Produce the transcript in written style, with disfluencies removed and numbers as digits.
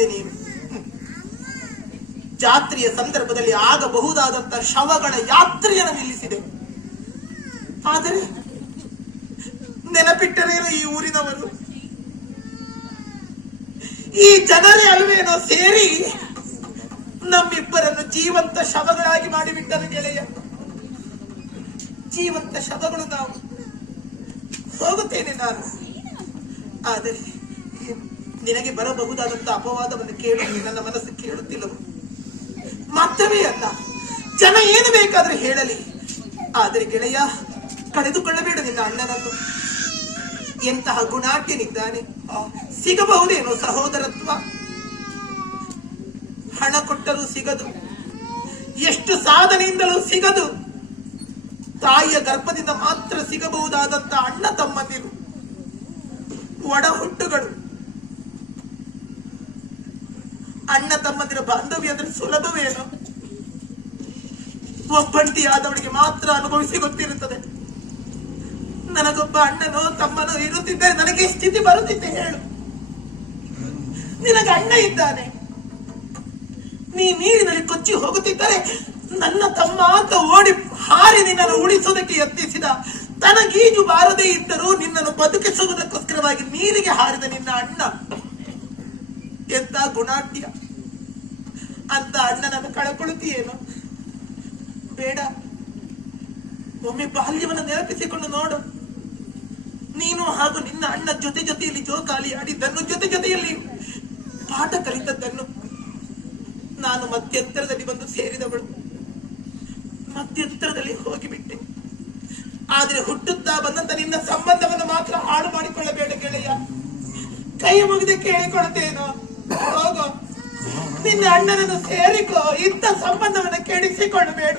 ನಿಲ್ಲಿಸಿದೆ ನೀನು. ಜಾತ್ರೆಯ ಸಂದರ್ಭದಲ್ಲಿ ಆಗಬಹುದಾದಂತಹ ಶವಗಳ ಯಾತ್ರೆಯನ್ನು ನಿಲ್ಲಿಸಿದೆ. ಆದರೆ ನೆನಪಿಟ್ಟರೇನು ಈ ಊರಿನವರು, ಈ ಜನರೇ ಅಲ್ವೇನೋ ಸೇರಿ ನಮ್ಮಿಬ್ಬರನ್ನು ಜೀವಂತ ಶವಗಳಾಗಿ ಮಾಡಿಬಿಟ್ಟರು ಗೆಳೆಯ. ಜೀವಂತ ಶವಗಳು ನಾವು. ಹೋಗುತ್ತೇನೆ ನಾನು, ಆದರೆ ನಿನಗೆ ಬರಬಹುದಾದಂತಹ ಅಪವಾದವನ್ನು ಕೇಳಿ ನನ್ನ ಮನಸ್ಸು ಕೇಳುತ್ತಿಲ್ಲವು. ಮಾತ್ರವೇ ಅಲ್ಲ, ಜನ ಏನು ಬೇಕಾದ್ರೆ ಹೇಳಲಿ, ಆದರೆ ಗೆಳೆಯ ಕಳೆದುಕೊಳ್ಳಬೇಡ ನಿನ್ನ ಅಣ್ಣನನ್ನು. ಎಂತಹ ಗುಣಾಟ್ಯನಿದ್ದಾನೆ, ಸಿಗಬಹುದೇನೋ ಸಹೋದರತ್ವ. ಹಣ ಕೊಟ್ಟರೂ ಸಿಗದು, ಎಷ್ಟು ಸಾಧನೆಯಿಂದಲೂ ಸಿಗದು. ತಾಯಿಯ ಗರ್ಭದಿಂದ ಮಾತ್ರ ಸಿಗಬಹುದಾದಂತ ಅಣ್ಣ ತಮ್ಮಂದಿರು, ಒಡ ಹುಟ್ಟುಗಳು. ಅಣ್ಣ ತಮ್ಮಂದಿರ ಬಾಂಧವ್ಯ ಅಂದ್ರೆ ಸುಲಭವೇನೋ? ಒಬ್ಬಂಟಿಯಾದವಳಿಗೆ ಮಾತ್ರ ಅನುಭವಿಸಿ ಗೊತ್ತಿರುತ್ತದೆ. ನನಗೊಬ್ಬ ಅಣ್ಣನೋ ತಮ್ಮನೋ ಇರುತ್ತಿದ್ದರೆ ನನಗೆ ಸ್ಥಿತಿ ಬರುತ್ತಿದ್ದೆ ಹೇಳು. ನಿನಗೆ ಅಣ್ಣ ಇದ್ದಾನೆ, ನೀ ನೀರಿನಲ್ಲಿ ಕೊಚ್ಚಿ ಹೋಗುತ್ತಿದ್ದರೆ ನನ್ನ ತಮ್ಮ ಅಂತ ಓಡಿ ಹಾರಿ ನಿನ್ನನ್ನು ಉಳಿಸುವುದಕ್ಕೆ ಯತ್ನಿಸಿದ. ತನಗೀಜು ಬಾರದೇ ಇದ್ದರೂ ನಿನ್ನನ್ನು ಬದುಕಿಸುವುದಕ್ಕೋಸ್ಕರವಾಗಿ ನೀರಿಗೆ ಹಾರಿದ ನಿನ್ನ ಅಣ್ಣ ಎಂತ ಗುಣಾಟ್ಯ. ಅಂತ ಅಣ್ಣನನ್ನು ಕಳಕೊಳ್ಳುತ್ತೀಯೇನು? ಬೇಡ, ಒಮ್ಮೆ ಬಾಲ್ಯವನ್ನು ನೆನಪಿಸಿಕೊಂಡು ನೋಡು. ನೀನು ಹಾಗೂ ನಿನ್ನ ಅಣ್ಣ ಜೊತೆ ಜೊತೆಯಲ್ಲಿ ಜೋಕಾಲಿ ಆಡಿದ್ದನ್ನು, ಜೊತೆ ಜೊತೆಯಲ್ಲಿ ಪಾಠ ಕಲಿತದ್ದನ್ನು. ನಾನು ಮಧ್ಯಂತರದಲ್ಲಿ ಬಂದು ಸೇರಿದವಳು, ಮಧ್ಯಂತರದಲ್ಲಿ ಹೋಗಿಬಿಟ್ಟೆ. ಆದ್ರೆ ಹುಟ್ಟುತ್ತಾ ಬಂದಂತ ನಿನ್ನ ಸಂಬಂಧವನ್ನು ಮಾತ್ರ ಹಾಳು ಮಾಡಿಕೊಳ್ಳಬೇಡ ಗೆಳೆಯ. ಕೈ ಮುಗಿದು ಕೇಳಿಕೊಳ್ತೇನೋ, ಹೋಗೋ, ನಿನ್ನ ಅಣ್ಣನನ್ನು ಸೇರಿಕೋ. ಇಂಥ ಸಂಬಂಧವನ್ನು ಕೆಡಿಸಿಕೊಳ್ಳಬೇಡ.